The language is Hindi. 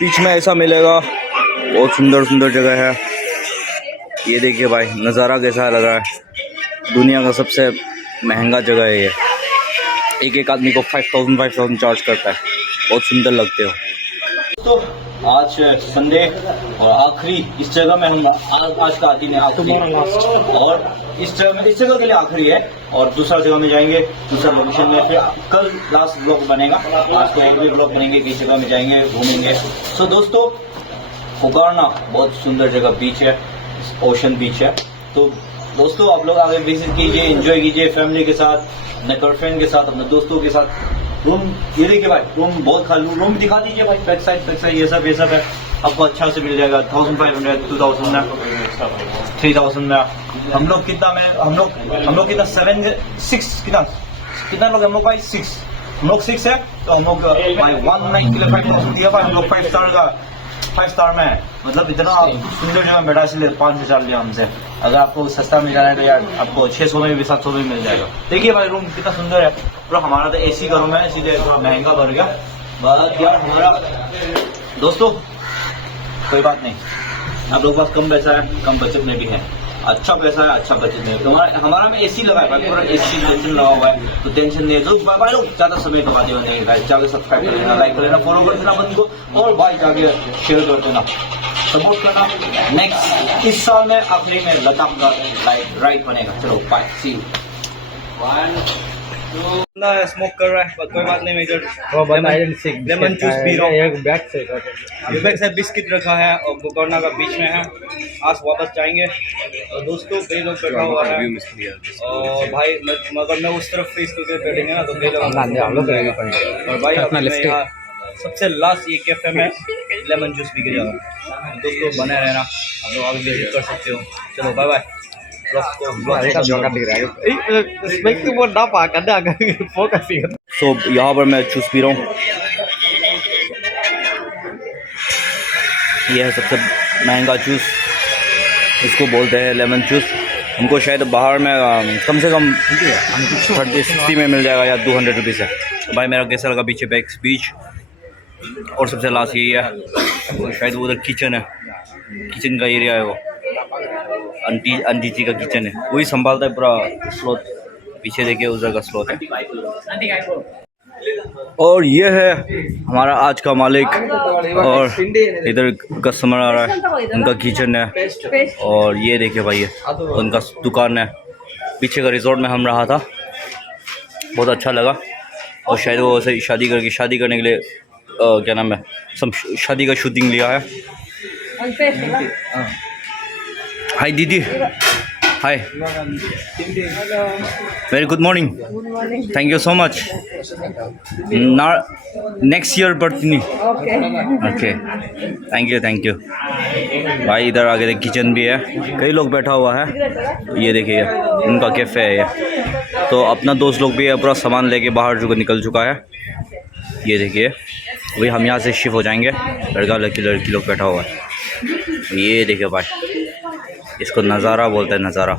बीच में ऐसा मिलेगा, बहुत सुंदर सुंदर जगह है। ये देखिए भाई नज़ारा कैसा लग रहा है। दुनिया का सबसे महंगा जगह है ये। एक एक आदमी को 5,000 चार्ज करता है। बहुत सुंदर लगते हो। तो आज संडे और आखिरी इस जगह में हम आज का दिन है आखिरी, और इस जगह के लिए आखिरी है। और दूसरा जगह में जाएंगे, दूसरा लोकेशन में, फिर कल लास्ट ब्लॉग बनेगा। आज को एक भी ब्लॉग बनेंगे, किस जगह में जाएंगे, घूमेंगे। सो दोस्तों, फुगारना बहुत सुंदर जगह, बीच है, ओशन बीच है। तो दोस्तों आप लोग आगे विजिट कीजिए, एंजॉय कीजिए फैमिली के साथ, अपने गर्लफ्रेंड के साथ, अपने दोस्तों के साथ। रूम ये देखिए भाई, रूम बहुत खाली, रूम दिखा दीजिए भाई, बैक साइड ये सब है आपको अच्छा से मिल जाएगा। 1,500, 2,000 में, 3,000 में। हम लोग कितना में, हम लोग कितना 7 6 कितना लोग हम लोग भाई 6, हम लोग 6 है। तो हम लोग भाई 1 नाइट के लिए 5,000 दिया भाई। हम लोग 5 स्टार में है। मतलब इतना सुंदर जगह बैठा, इसलिए 5,000 लिया हमसे। अगर आपको सस्ता मिल जाए तो यार आपको 600 में भी 700 में मिल जाएगा। देखिए भाई रूम कितना सुंदर है पूरा। हमारा तो एसी का रूम है, इसलिए थोड़ा महंगा पड़ गया। बस यार हमारा दोस्तों कोई बात नहीं, आप लोग पास कम पैसा है, कम बजट में भी है। अच्छा पैसा है, अच्छा बजट में। तो हमारा में एसी लगा है भाई, पूरा एसी टेंशन लगा हुआ है, तो टेंशन नहीं है। तो भाई लोग ज्यादा समय गवाते हो नहीं भाई, जाके सब्सक्राइब कर लेना, लाइक कर लेना, फॉलो कर देना बंदी को, और भाई जाके शेयर कर देना, सपोर्ट करना। नेक्स्ट इस साल में आखिरी में लद्दाख का राइड बनेगा। चलो बाय, सी यू। स्मोक कर रहा है, कोई बात नहीं। मेजर लेमन जूस पी रहा हूँ। बैग से बिस्किट रखा है, और बुकरना का बीच में है। आज वापस जाएंगे। और दोस्तों कई लोग बैठा हुआ है, और भाई मगर मैं उस तरफ फेस करके बैठेंगे ना, तो कई लोग। और भाई अपना यहाँ सबसे लास्ट ये कैफे में लेमन जूस पी के जाना। दोस्तों बने रहना, आप लोग आगे विजिट कर सकते हो। चलो बाय बाय। सो यहाँ पर मैं जूस पी रहा हूँ। यह है सबसे महंगा जूस, इसको बोलते हैं लेमन जूस। हमको शायद बाहर में कम से कम 30-60 में मिल जाएगा, या 200 रुपीज़ है। तो भाई मेरा कैसा लगा पीछे बैक्स बीच, और सबसे लास्ट यही है। शायद उधर किचन है, किचन का एरिया है वो। आंटी जी का किचन है, वही संभालता है पूरा स्लॉट। पीछे देखिए उधर का स्लॉट है। और ये है हमारा आज का मालिक, और इधर कस्टमर आ रहा है, उनका किचन है। और ये देखिए भाई ये उनका दुकान है। पीछे का रिजॉर्ट में हम रहा था, बहुत अच्छा लगा। और शायद वो ऐसे शादी करने के लिए क्या नाम है, सब शादी का शूटिंग लिया है। हाय दीदी, hi, very good morning, thank you so much. Next year birthday. Okay, thank you भाई। इधर आगे देख किचन भी है, कई लोग बैठा हुआ है। ये देखिए उनका कैफ़े है ये। तो अपना दोस्त लोग भी है, पूरा सामान लेके बाहर जो निकल चुका है। ये देखिए वही हम यहाँ से शिफ्ट हो जाएंगे। लड़की लोग बैठा हुआ है। ये देखिए भाई, इसको नज़ारा बोलते हैं, नज़ारा।